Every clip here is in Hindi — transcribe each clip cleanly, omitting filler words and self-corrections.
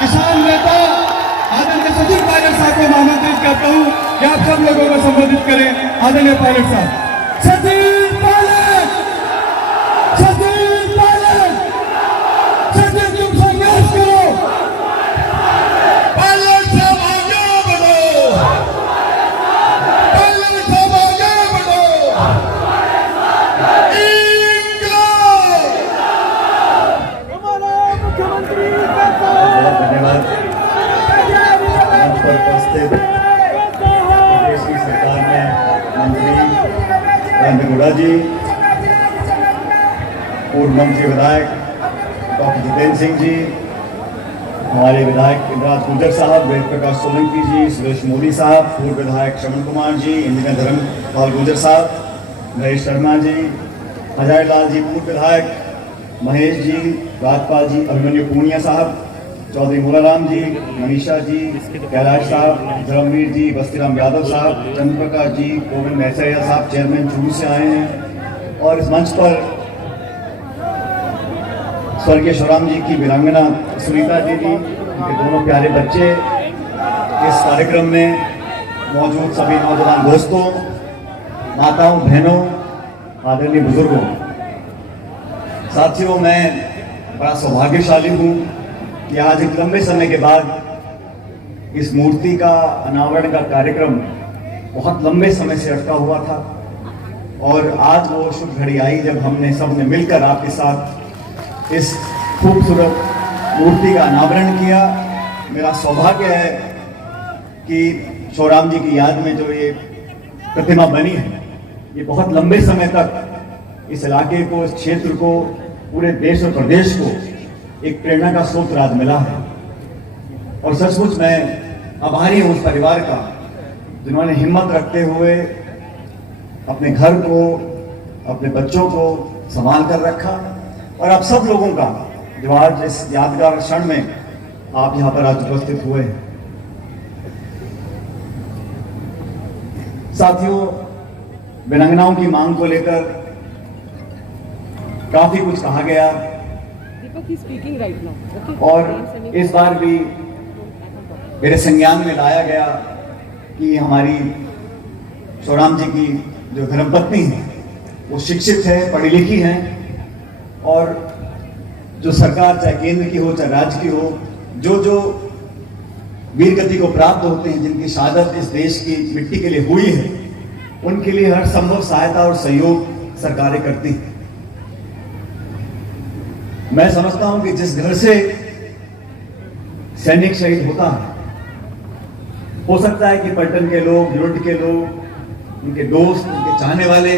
किसान नेता आदरणीय सचिन पायलट साहब को मैं आमंत्रित करता हूं कि आप सब लोगों को संबोधित करें। आदरणीय पायलट साहब। सचिन पायलट, सचिन पायलट, सचिन तुम संघर्ष करो, पायलट साहब आगे बढ़ो, पायलट साहब आगे बढ़ो, मुख्यमंत्री धन्यवाद पर उपस्थित प्रदेश की सरकार में मंत्री राजेंद्र गौड़ा जी, पूर्व मंत्री विधायक डॉक्टर जितेंद्र सिंह जी, हमारे विधायक इंद्राज गुर्जर साहब, वेद प्रकाश सोलंकी जी, सुरेश मोदी साहब, पूर्व विधायक श्रवण कुमार जी, इंजीनियर धर्मपाल गुर्जर साहब, नरेश शर्मा जी, अजय लाल जी, पूर्व विधायक महेश जी, राजपाल जी, अभिमन्यु पूनिया साहब, चौधरी मूलाराम जी, मनीषा जी, कैलाश साहब, धर्मवीर जी, बस्तीराम यादव साहब, चंद्रप्रकाश जी, गोविंद मैसैया साहब चेयरमैन चूरू से आए हैं, और इस मंच पर स्वर्गीय शिवराम जी की वीरांगना सुनीता जी, उनके दोनों प्यारे बच्चे, इस कार्यक्रम में मौजूद सभी नौजवान दोस्तों, माताओं, बहनों, आदरणीय बुजुर्गों, साथियों, मैं बड़ा सौभाग्यशाली हूँ कि आज एक लंबे समय के बाद इस मूर्ति का अनावरण का कार्यक्रम बहुत लंबे समय से अटका हुआ था, और आज वो शुभ घड़ी आई जब हमने सबने मिलकर आपके साथ इस खूबसूरत मूर्ति का अनावरण किया। मेरा सौभाग्य है कि शिवराम जी की याद में जो ये प्रतिमा बनी है, ये बहुत लंबे समय तक इस इलाके को, इस क्षेत्र को, पूरे देश और प्रदेश को एक प्रेरणा का स्रोत आज मिला है। और सचमुच मैं आभारी हूं उस परिवार का जिन्होंने हिम्मत रखते हुए अपने घर को, अपने बच्चों को संभाल कर रखा, और आप सब लोगों का जो आज इस यादगार क्षण में आप यहां पर आज उपस्थित हुए हैं। साथियों, वीरांगनाओं की मांग को लेकर काफी कुछ कहा गया, और इस बार भी मेरे संज्ञान में लाया गया कि हमारी शिवराम जी की जो धर्मपत्नी है वो शिक्षित है, पढ़ी लिखी है, और जो सरकार चाहे केंद्र की हो चाहे राज्य की हो, जो जो वीर गति को प्राप्त होते हैं, जिनकी शहादत इस देश की मिट्टी के लिए हुई है, उनके लिए हर संभव सहायता और सहयोग सरकारें करती हैं। मैं समझता हूं कि जिस घर से सैनिक शहीद होता है, हो सकता है कि पलटन के लोग, युनिट के लोग, उनके दोस्त, उनके चाहने वाले,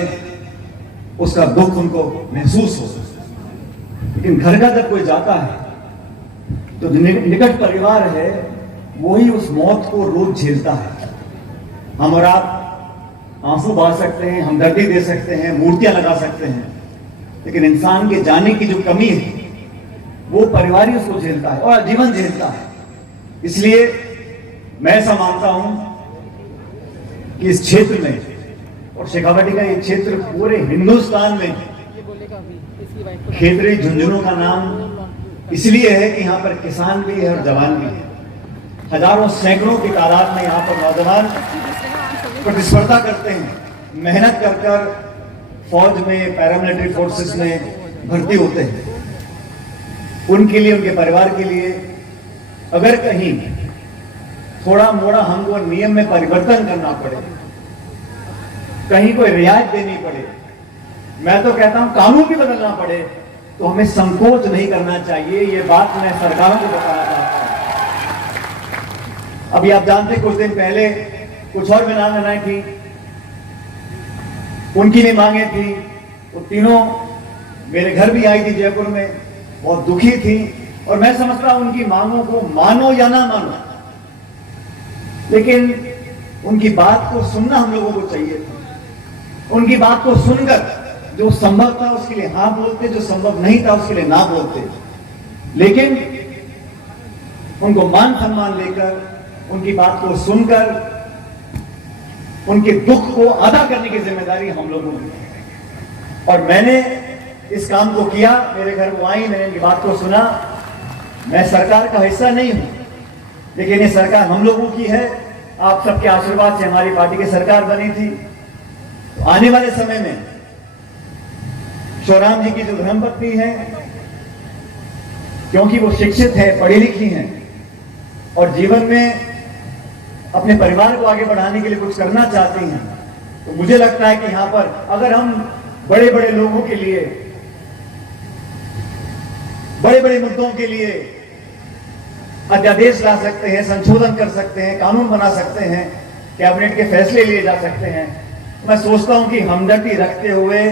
उसका दुख उनको महसूस हो, लेकिन घर का जब कोई जाता है तो जो निकट परिवार है वही उस मौत को रोज झेलता है। हम और आप आंसू बहा सकते हैं, हमदर्दी दे सकते हैं, मूर्तियां लगा सकते हैं, लेकिन इंसान के जाने की जो कमी है वो परिवार ही उसको झेलता है और जीवन झेलता है। इसलिए मैं ऐसा मानता हूं कि इस क्षेत्र में, और शेखावाटी का ये क्षेत्र पूरे हिंदुस्तान में खेतरी झुंझुनों का नाम इसलिए है कि यहाँ पर किसान भी है और जवान भी है। हजारों सैकड़ों की तादाद में यहाँ पर नौजवान प्रतिस्पर्धा करते हैं, मेहनत कर कर फौज में, पैरामिलिट्री फोर्सेस में भर्ती होते हैं। उनके लिए, उनके परिवार के लिए अगर कहीं थोड़ा मोड़ा हमको नियम में परिवर्तन करना पड़े, कहीं कोई रियायत देनी पड़े, मैं तो कहता हूं कानून भी बदलना पड़े, तो हमें संकोच नहीं करना चाहिए। ये बात मैं सरकारों को बताना चाहता हूं। अभी आप जानते, कुछ दिन पहले कुछ और वीरांगनाएं थी, उनकी भी मांगे थी, वो तीनों मेरे घर भी आई थी जयपुर में, बहुत दुखी थी, और मैं समझता हूं उनकी मांगों को मानो या ना मानो, लेकिन उनकी बात को सुनना हम लोगों को चाहिए था। उनकी बात को सुनकर जो संभव था उसके लिए हाँ बोलते, जो संभव नहीं था उसके लिए ना बोलते, लेकिन उनको मान सम्मान लेकर, उनकी बात को सुनकर, उनके दुख को अदा करने की जिम्मेदारी हम लोगों की है। और मैंने इस काम को किया, मेरे घर को आई, मैंने इनकी बात को सुना, मैं सरकार का हिस्सा नहीं हूं, लेकिन ये सरकार हम लोगों की है। आप सबके आशीर्वाद से हमारी पार्टी की सरकार बनी थी। तो आने वाले समय में शिवराम जी की जो धर्मपत्नी है, क्योंकि वो शिक्षित है, पढ़ी लिखी हैं और जीवन में अपने परिवार को आगे बढ़ाने के लिए कुछ करना चाहती हैं, तो मुझे लगता है कि यहां पर अगर हम बड़े बड़े लोगों के लिए, बड़े बड़े मुद्दों के लिए अध्यादेश ला सकते हैं, संशोधन कर सकते हैं, कानून बना सकते हैं, कैबिनेट के फैसले लिए जा सकते हैं, मैं सोचता हूं कि हमदर्दी रखते हुए,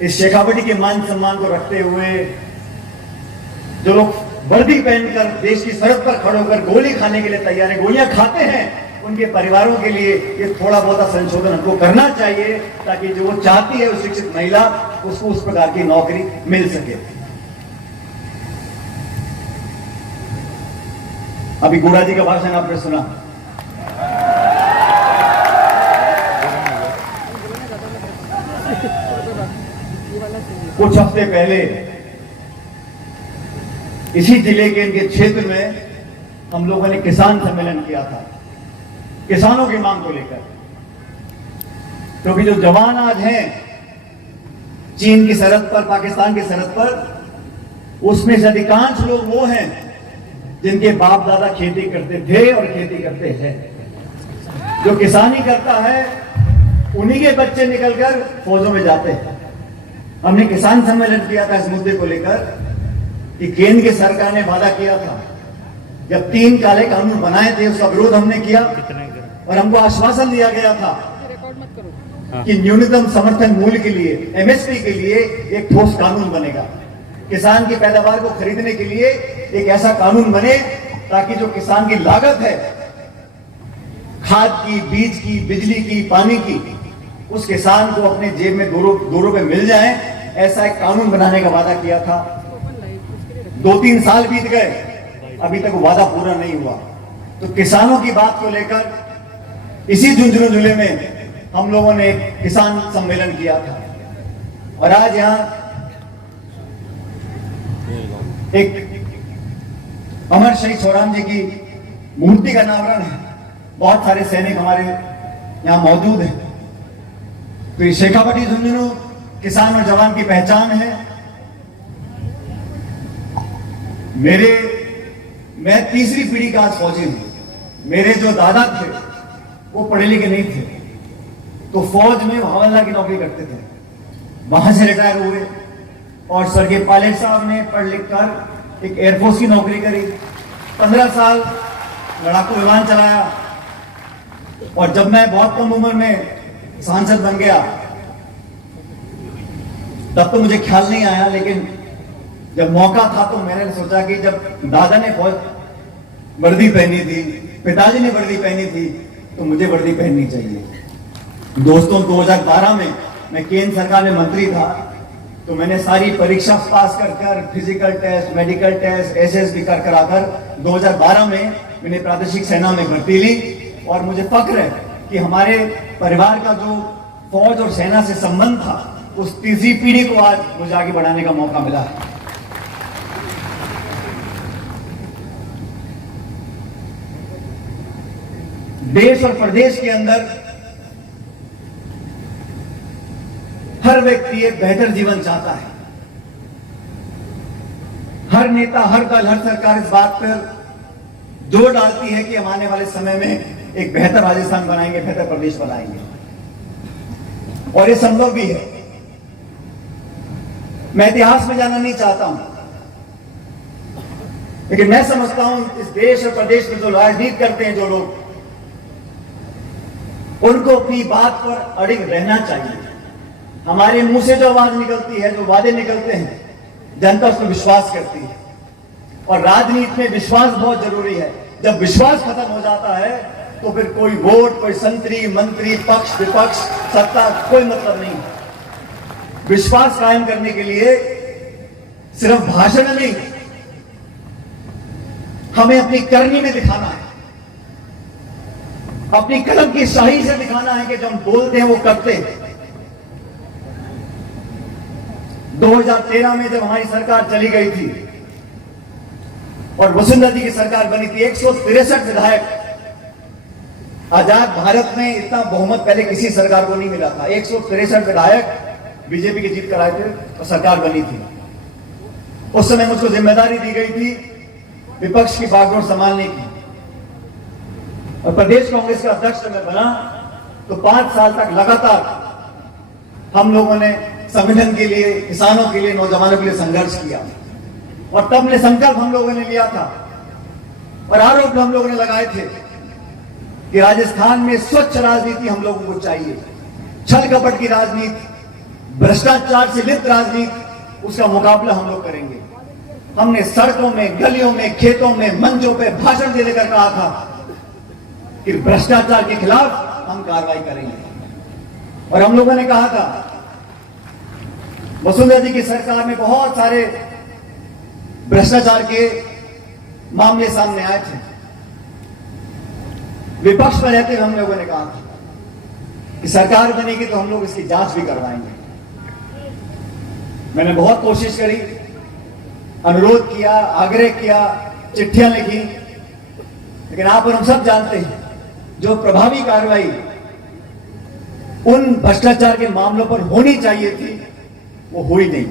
इस शेखावटी के मान सम्मान को रखते हुए, जो लोग वर्दी पहनकर देश की सरहद पर खड़े होकर गोली खाने के लिए तैयार हैं, गोलियां खाते हैं, उनके परिवारों के लिए ये थोड़ा बहुत संशोधन हमको करना चाहिए, ताकि जो वो चाहती है उस शिक्षित महिला, उसको उस प्रकार की नौकरी मिल सके। अभी गुड़ा जी का भाषण आपने सुना। कुछ हफ्ते पहले इसी जिले के इनके क्षेत्र में हम लोगों ने किसान सम्मेलन किया था, किसानों की मांग को लेकर। क्योंकि जो जवान आज हैं चीन की सरहद पर, पाकिस्तान की सरहद पर, उसमें से अधिकांश लोग वो हैं जिनके बाप दादा खेती करते थे और खेती करते हैं। जो किसानी करता है उन्हीं के बच्चे निकलकर फौजों में जाते हैं। हमने किसान सम्मेलन किया था इस मुद्दे को लेकर कि केंद्र की सरकार ने वादा किया था, जब 3 काले कानून बनाए थे उसका विरोध हमने किया और हमको आश्वासन दिया गया था कि न्यूनतम समर्थन मूल्य के लिए, एमएसपी के लिए एक ठोस कानून बनेगा। किसान की पैदावार को खरीदने के लिए एक ऐसा कानून बने ताकि जो किसान की लागत है, खाद की, बीज की, बिजली की, पानी की, उस किसान को अपने जेब में 2 रुपए मिल जाए, ऐसा एक कानून बनाने का वादा किया था। 2-3 साल बीत गए, अभी तक वादा पूरा नहीं हुआ। तो किसानों की बात को लेकर इसी झुंझुनू जिले में हम लोगों ने एक किसान सम्मेलन किया था और आज यहां एक अमर शहीद शिवराम जी की मूर्ति का अनावरण है। बहुत सारे सैनिक हमारे यहां मौजूद हैं। तो ये शेखावटी झुंझुनू किसान और जवान की पहचान है। मैं तीसरी पीढ़ी का आज फौजी हूं। मेरे जो दादा थे वो पढ़े लिखे नहीं थे, तो फौज में हवलदार की नौकरी करते थे, वहां से रिटायर हुए और स्वर्गीय पायलट साहब ने पढ़ लिख कर एक एयरफोर्स की नौकरी करी, 15 साल लड़ाकू विमान चलाया और जब मैं बहुत कम उम्र में सांसद बन गया तब तो मुझे ख्याल नहीं आया, लेकिन जब मौका था तो मैंने सोचा कि जब दादा ने फौज वर्दी पहनी थी, पिताजी ने वर्दी पहनी थी, तो मुझे वर्दी पहननी चाहिए। दोस्तों, 2012 में मैं केंद्र सरकार में मंत्री था, तो मैंने सारी परीक्षा पास कर physical test, medical test, SSB कर आकर 2012 में मैंने प्रादेशिक सेना में भर्ती ली और मुझे फक्र है कि हमारे परिवार का जो फौज और सेना से संबंध था, उस तीसरी पीढ़ी को आज मुझे आगे बढ़ाने का मौका मिला है। देश और प्रदेश के अंदर हर व्यक्ति एक बेहतर जीवन चाहता है। हर नेता, हर दल, हर सरकार इस बात पर जोर डालती है कि हम आने वाले समय में एक बेहतर राजस्थान बनाएंगे, बेहतर प्रदेश बनाएंगे, और ये संभव भी है। मैं इतिहास में जाना नहीं चाहता हूं, लेकिन मैं समझता हूं इस देश और प्रदेश में जो राजनीति करते हैं जो लोग, उनको अपनी बात पर अड़िग रहना चाहिए। हमारे मुंह से जो आवाज निकलती है, जो वादे निकलते हैं, जनता उस पर विश्वास करती है और राजनीति में विश्वास बहुत जरूरी है। जब विश्वास खत्म हो जाता है तो फिर कोई वोट, कोई संतरी, मंत्री, पक्ष, विपक्ष, सत्ता, कोई मतलब नहीं है। विश्वास कायम करने के लिए सिर्फ भाषण नहीं, हमें अपनी करनी में दिखाना है, अपनी कलम की शाही से दिखाना है कि जो हम बोलते हैं वो करते हैं। 2013 में जब हमारी सरकार चली गई थी और वसुंधरा जी की सरकार बनी थी, 163 विधायक। आजाद भारत में इतना बहुमत पहले किसी सरकार को नहीं मिला था। 163 विधायक बीजेपी की जीत कराए थे और सरकार बनी थी। उस समय मुझको जिम्मेदारी दी गई थी विपक्ष की बागडोर संभालने की, और प्रदेश कांग्रेस का अध्यक्ष मैं बना तो 5 साल तक लगातार हम लोगों ने संगठन के लिए, किसानों के लिए, नौजवानों के लिए संघर्ष किया। और तब ने संकल्प हम लोगों ने लिया था और आरोप हम लोगों ने लगाए थे कि राजस्थान में स्वच्छ राजनीति हम लोगों को चाहिए। छल कपट की राजनीति, भ्रष्टाचार से लिप्त राजनीति, उसका मुकाबला हम लोग करेंगे। हमने सड़कों में, गलियों में, खेतों में, मंचों पे भाषण देने का कहा था कि भ्रष्टाचार के खिलाफ हम कार्रवाई करेंगे। और हम लोगों ने कहा था, वसुंधरा जी की सरकार में बहुत सारे भ्रष्टाचार के मामले सामने आए थे। विपक्ष में रहते हुए हम लोगों ने कहा था कि सरकार बनेगी तो हम लोग इसकी जांच भी करवाएंगे। मैंने बहुत कोशिश करी, अनुरोध किया, आग्रह किया, चिट्ठियां लिखी, लेकिन आप और हम सब जानते हैं जो प्रभावी कार्रवाई उन भ्रष्टाचार के मामलों पर होनी चाहिए थी वो हुई नहीं।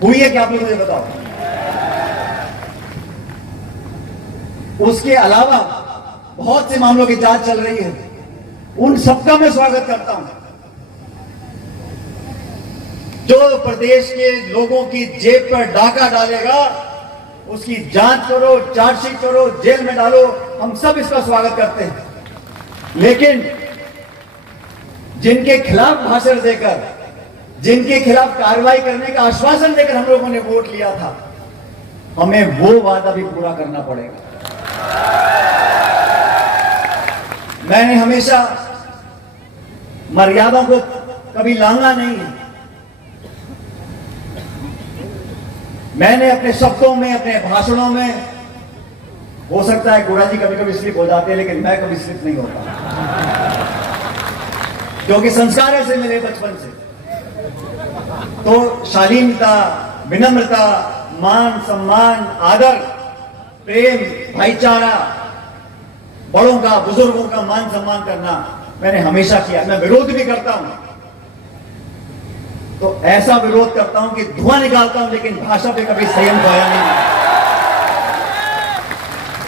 हुई है क्या, आप लोग मुझे बताओ। उसके अलावा बहुत से मामलों की जांच चल रही है, उन सबका मैं स्वागत करता हूं। जो प्रदेश के लोगों की जेब पर डाका डालेगा उसकी जांच करो, चार्जशीट करो, जेल में डालो, हम सब इसका स्वागत करते हैं। लेकिन जिनके खिलाफ भाषण देकर, जिनके खिलाफ कार्रवाई करने का आश्वासन देकर हम लोगों ने वोट लिया था, हमें वो वादा भी पूरा करना पड़ेगा। मैंने हमेशा मर्यादा को कभी लांघा नहीं है। मैंने अपने शब्दों में, अपने भाषणों में, हो सकता है गुड़ा जी कभी कभी स्लिप हो जाते हैं, लेकिन मैं कभी स्लिप नहीं होता, क्योंकि संस्कार ऐसे मिले बचपन से। तो शालीनता, विनम्रता, मान सम्मान, आदर, प्रेम, भाईचारा, बड़ों का, बुजुर्गों का मान सम्मान करना मैंने हमेशा किया। मैं विरोध भी करता हूं तो ऐसा विरोध करता हूं कि धुआं निकालता हूं, लेकिन भाषा पे कभी संयम खोया नहीं,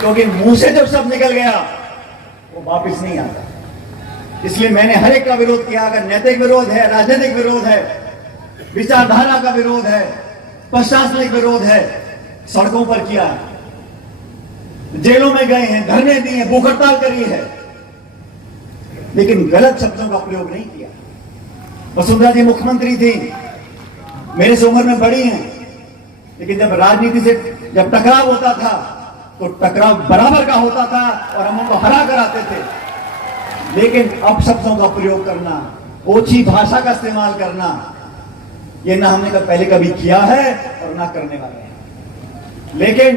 क्योंकि मुंह से जब शब्द निकल गया वो वापस नहीं आता। इसलिए मैंने हर एक का विरोध किया। अगर नैतिक विरोध है, राजनीतिक विरोध है, विचारधारा का विरोध है, प्रशासनिक विरोध है, सड़कों पर किया है, जेलों में गए हैं, धरने दिए, भूख हड़ताल करी है, लेकिन गलत शब्दों का प्रयोग नहीं किया। वसुंधरा जी मुख्यमंत्री थी, मेरे से उम्र में बड़ी हैं, लेकिन जब राजनीति से जब टकराव होता था तो टकराव बराबर का होता था और हम उनको हरा कर आते थे। लेकिन अपशब्दों का प्रयोग करना, ओछी भाषा का इस्तेमाल करना, ये ना हमने पहले कभी किया है और ना करने वाले हैं। लेकिन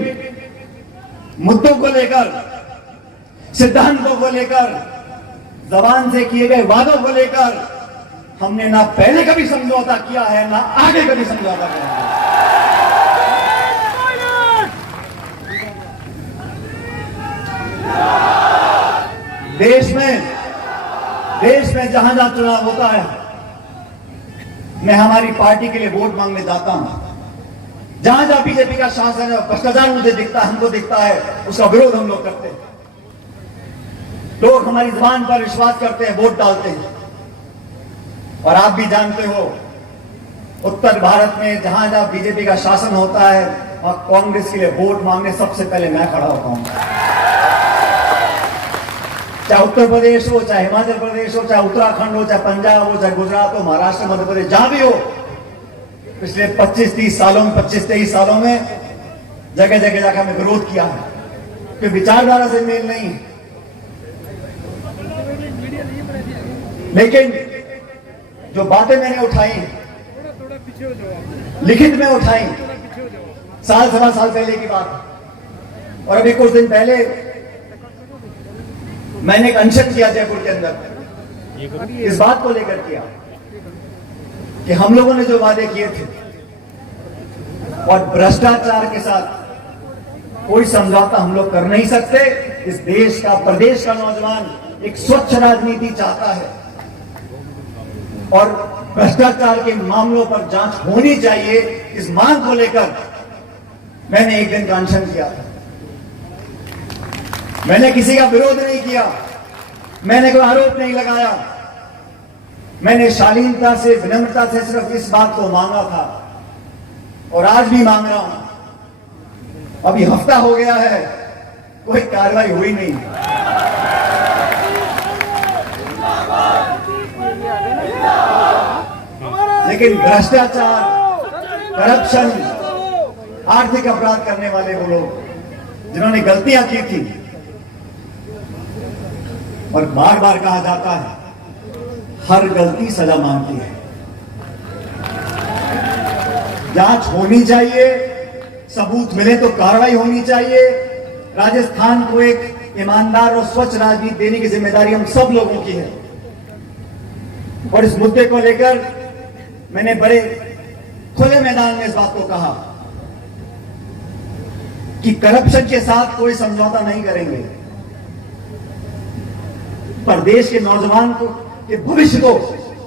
मुद्दों को लेकर, सिद्धांतों को लेकर, जबान से किए गए वादों को लेकर हमने ना पहले कभी समझौता किया है, ना आगे कभी समझौता करेंगे। देश में जहां जहां चुनाव होता है, मैं हमारी पार्टी के लिए वोट मांगने जाता हूं। जहां जहां बीजेपी का शासन है, भ्रष्टाचार मुझे दिखता है, हमको दिखता है, उसका विरोध हम लोग करते हैं। लोग हमारी जुबान पर विश्वास करते हैं, वोट डालते हैं। और आप भी जानते हो, उत्तर भारत में जहां जहां बीजेपी का शासन होता है, वहां कांग्रेस के लिए वोट मांगने सबसे पहले मैं खड़ा होता हूं। चाहे उत्तर प्रदेश हो, चाहे हिमाचल प्रदेश हो, चाहे उत्तराखंड हो, चाहे पंजाब हो, चाहे गुजरात हो, महाराष्ट्र, मध्य प्रदेश, जहां भी हो, पिछले 25-30 सालों में, 25-23 सालों में जगह जगह जाकर हमने विरोध किया है कि विचारधारा से मेल नहीं है। लेकिन जो बातें मैंने उठाई, लिखित में उठाई, साल सवा साल पहले की बात, और अभी कुछ दिन पहले मैंने एक अनशन किया जयपुर के अंदर, इस बात को लेकर किया कि हम लोगों ने जो वादे किए थे और भ्रष्टाचार के साथ कोई समझौता हम लोग कर नहीं सकते। इस देश का, प्रदेश का नौजवान एक स्वच्छ राजनीति चाहता है और भ्रष्टाचार के मामलों पर जांच होनी चाहिए। इस मांग को लेकर मैंने एक दिन का अनशन किया था। मैंने किसी का विरोध नहीं किया, मैंने कोई आरोप नहीं लगाया। मैंने शालीनता से, विनम्रता से सिर्फ इस बात को मांगा था और आज भी मांग रहा हूं। अभी हफ्ता हो गया है, कोई कार्रवाई हुई नहीं। लेकिन भ्रष्टाचार, करप्शन, आर्थिक अपराध करने वाले वो लोग जिन्होंने गलतियां की थी, और बार बार कहा जाता है हर गलती सजा मांगती है। जांच होनी चाहिए, सबूत मिले तो कार्रवाई होनी चाहिए। राजस्थान को एक ईमानदार और स्वच्छ राजनीति देने की जिम्मेदारी हम सब लोगों की है। और इस मुद्दे को लेकर मैंने बड़े खुले मैदान में इस बात को कहा कि करप्शन के साथ कोई समझौता नहीं करेंगे। पर देश के नौजवान को, के भविष्य को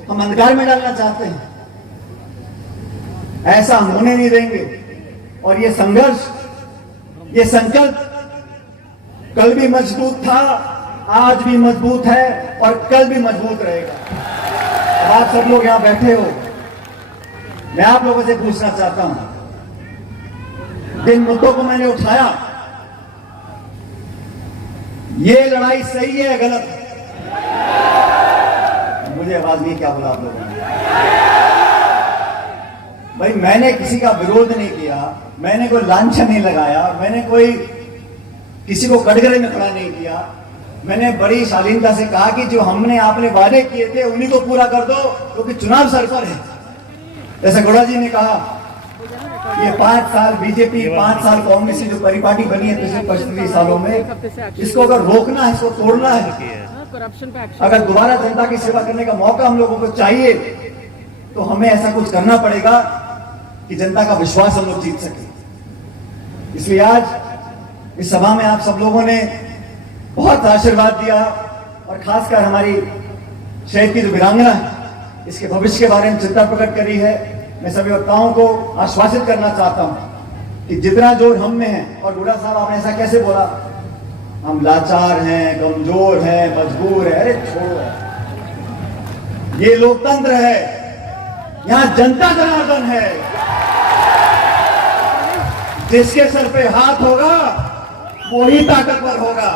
हम अंधकार में डालना चाहते हैं, ऐसा हम होने नहीं देंगे। और ये संघर्ष, ये संकल्प कल भी मजबूत था, आज भी मजबूत है और कल भी मजबूत रहेगा। अब आप सब लोग यहां बैठे हो, मैं आप लोगों से पूछना चाहता हूं, जिन मुद्दों को मैंने उठाया, ये लड़ाई सही है गलत है? मुझे आवाज नहीं, क्या बोला आप लोगों ने? भाई मैंने किसी का विरोध नहीं किया, मैंने कोई लांछन नहीं लगाया, मैंने कोई किसी को कटघरे में खड़ा नहीं किया। मैंने बड़ी शालीनता से कहा कि जो हमने आपने वादे किए थे उन्हीं को पूरा कर दो, क्योंकि चुनाव सर पर है। जैसे गौड़ा जी ने कहा, ये 5 साल बीजेपी, 5 साल कांग्रेस की जो परिपाटी बनी है पिछले 25 सालों में, इसको अगर रोकना है, इसको तोड़ना है, अगर दोबारा जनता की सेवा करने का मौका हम लोगों को चाहिए, तो हमें ऐसा कुछ करना पड़ेगा कि जनता का विश्वास हम लोग जीत सके। इसलिए आज इस सभा में आप सब लोगों ने बहुत आशीर्वाद दिया और खासकर हमारी शहर की जो वीरांगना है, इसके भविष्य के बारे में चिंता प्रकट करी है। मैं सभी वक्ताओं को आश्वासित करना चाहता हूं कि जितना जोर हम में है, और गुड़ा साहब आपने ऐसा कैसे बोला, हम लाचार हैं, कमजोर हैं, मजबूर हैं? अरे छोड़ो, ये लोकतंत्र है, यहां जनता जनार्दन है। जिसके सर पे हाथ होगा वो ही ताकतवर होगा।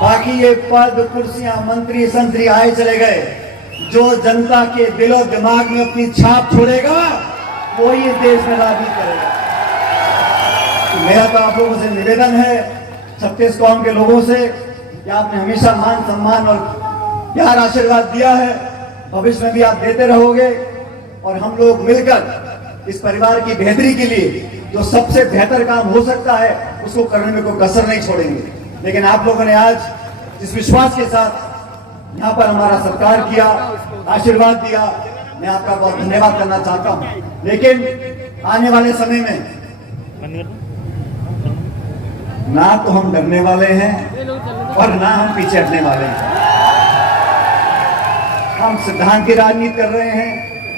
बाकी ये पद, कुर्सियां, मंत्री संतरी आए चले गए, जो जनता के दिलो दिमाग में अपनी छाप छोड़ेगा वो ही इस देश में राजनीति करेगा। तो मेरा तो आप लोगों से निवेदन है, 36 कौम के लोगों से, कि आपने हमेशा मान सम्मान और प्यार आशीर्वाद दिया है, भविष्य में भी आप देते रहोगे। और हम लोग मिलकर इस परिवार की बेहतरी के लिए जो सबसे बेहतर काम हो सकता है उसको करने में कोई कसर नहीं छोड़ेंगे। लेकिन आप लोगों ने आज इस विश्वास के साथ यहाँ पर हमारा सत्कार किया, आशीर्वाद दिया, मैं आपका बहुत धन्यवाद करना चाहता हूँ। लेकिन आने वाले समय में ना तो हम डरने वाले हैं और ना हम पीछे हटने वाले हैं। हम सिद्धांत की राजनीति कर रहे हैं,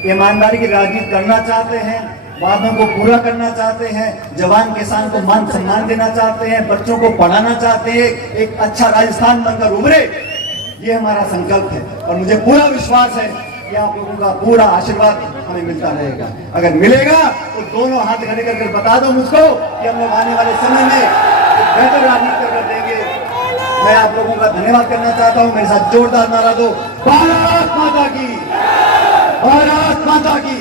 ईमानदारी की राजनीति करना चाहते हैं, वादों को पूरा करना चाहते हैं, जवान किसान को मान सम्मान देना चाहते हैं, बच्चों को पढ़ाना चाहते हैं, एक अच्छा राजस्थान बनकर उभरे, ये हमारा संकल्प है। और मुझे पूरा विश्वास है कि आप लोगों का पूरा आशीर्वाद हमें मिलता रहेगा। अगर मिलेगा तो दोनों हाथ खड़े करके बता दो मुझको कि हम लोग आने वाले समय में बेहतर राजनीति कर देंगे। मैं आप लोगों का धन्यवाद करना चाहता हूं। मेरे साथ जोरदार नारा दो, भारत माता की, भारत माता की।